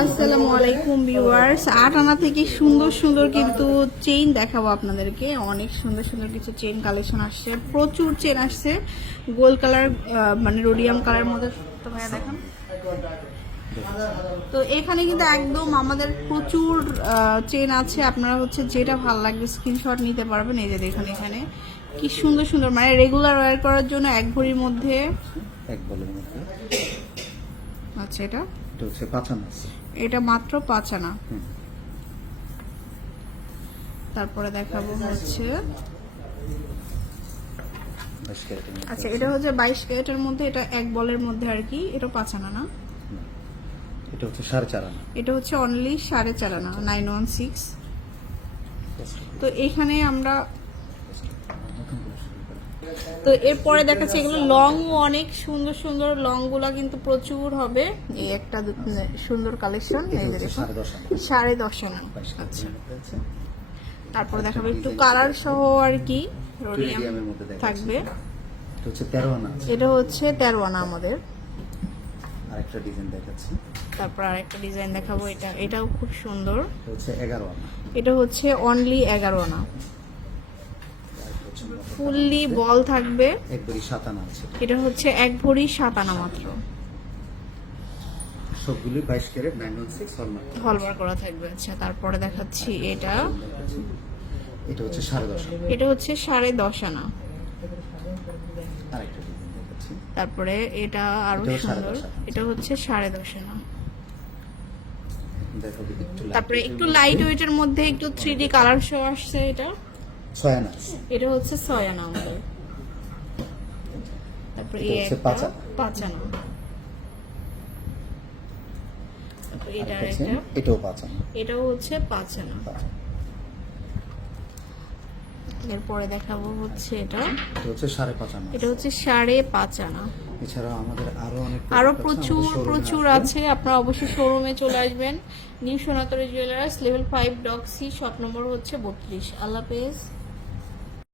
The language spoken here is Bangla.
আসসালামু আলাইকুম ভিউয়ার্স। আট আনা থেকে সুন্দর সুন্দর কিন্তু চেইন দেখাবো আপনাদেরকে। অনেক সুন্দর সুন্দর কিছু চেইন কালেকশন আসছে। প্রচুর চেইন আসছে। গোল্ড কালার মানে রোডিয়াম কালার মধ্যে। তো ভাইয়া দেখান। তো এখানে কিন্তু একদম আমাদের প্রচুর চেন আছে। আপনারা হচ্ছে যেটা ভালো লাগবে স্ক্রিনশট নিতে পারবেন। এই যে দেখুন এখানে। কি সুন্দর সুন্দর মানে রেগুলার ওয়্যার করার জন্য এক ভরির মধ্যে। এক বলের মধ্যে। আচ্ছা এটা। এটা হচ্ছে পাঁচান এটা মাত্র পাঁচ আনা। তারপরে দেখাবো হচ্ছে আচ্ছা এটা হচ্ছে বাইশ ক্যারেটের মধ্যে এটা এক বলের মধ্যে আর কি এটা পাঁচ আনা না? এটা হচ্ছে সাড়ে চার আনা। এটা হচ্ছে অনলি সাড়ে চার আনা নাইন ওয়ান সিক্স তো এখানে আমরা নতুন করে শুরু করা। তো এরপরে দেখাচ্ছে এগুলো লং অনেক সুন্দর সুন্দর লংগুলা কিন্তু প্রচুর হবে। এই একটা দু- সুন্দর কালেকশন সাড়ে দশ আনা আচ্ছা। তারপরে দেখাবো একটু কালার সহ আর কি। থাকবে। এটা হচ্ছে তেরো আনা আমাদের। আরেকটা ডিজাইন দেখাচ্ছি। তারপর আরেকটা ডিজাইন দেখাবো এটা। এটাও খুব সুন্দর। এটা হচ্ছে এগারো আনা। এটা হচ্ছে অনলি এগারো আনা। ফুললি বল থাকবে। একবারই সাত আনা আছে। এটা হচ্ছে এক ভরি সাত আনা মাত্র। সবগুলি বাইশ carat nine one six hallmark হলবার করা থাকবে আচ্ছা তারপরে দেখাচ্ছি এটা। এটা হচ্ছে সাড়ে দশ আনা। এটা হচ্ছে সাড়ে দশ আনা। আরেকটা তারপরে এটা আরও সুন্দর। এটা হচ্ছে সাড়ে দশ আনা। তারপরে একটু লাইট ওয়েটের মধ্যে একটু থ্রি ডি কালার শো আসছে এটা। ছয় আনা এটা হচ্ছে আমাদের। তারপরে এই একটা তারপরে এটা একটা এটাও পাঁচ এটাও হচ্ছে পাঁচ আনা পাঁচ আনা। এরপরে দেখাবো হচ্ছে এটা। এটা হচ্ছে সাড়ে পাঁচ আনা এটা হচ্ছে সাড়ে পাঁচ এছাড়াও আমাদের আরও অনেক আরও প্রচুর প্রচুর আছে আপনারা অবশ্যই শোরুমে চলে আসবেন। New Sonatori jewellers level five dock C shop number হচ্ছে বত্রিশ। আল্লাহ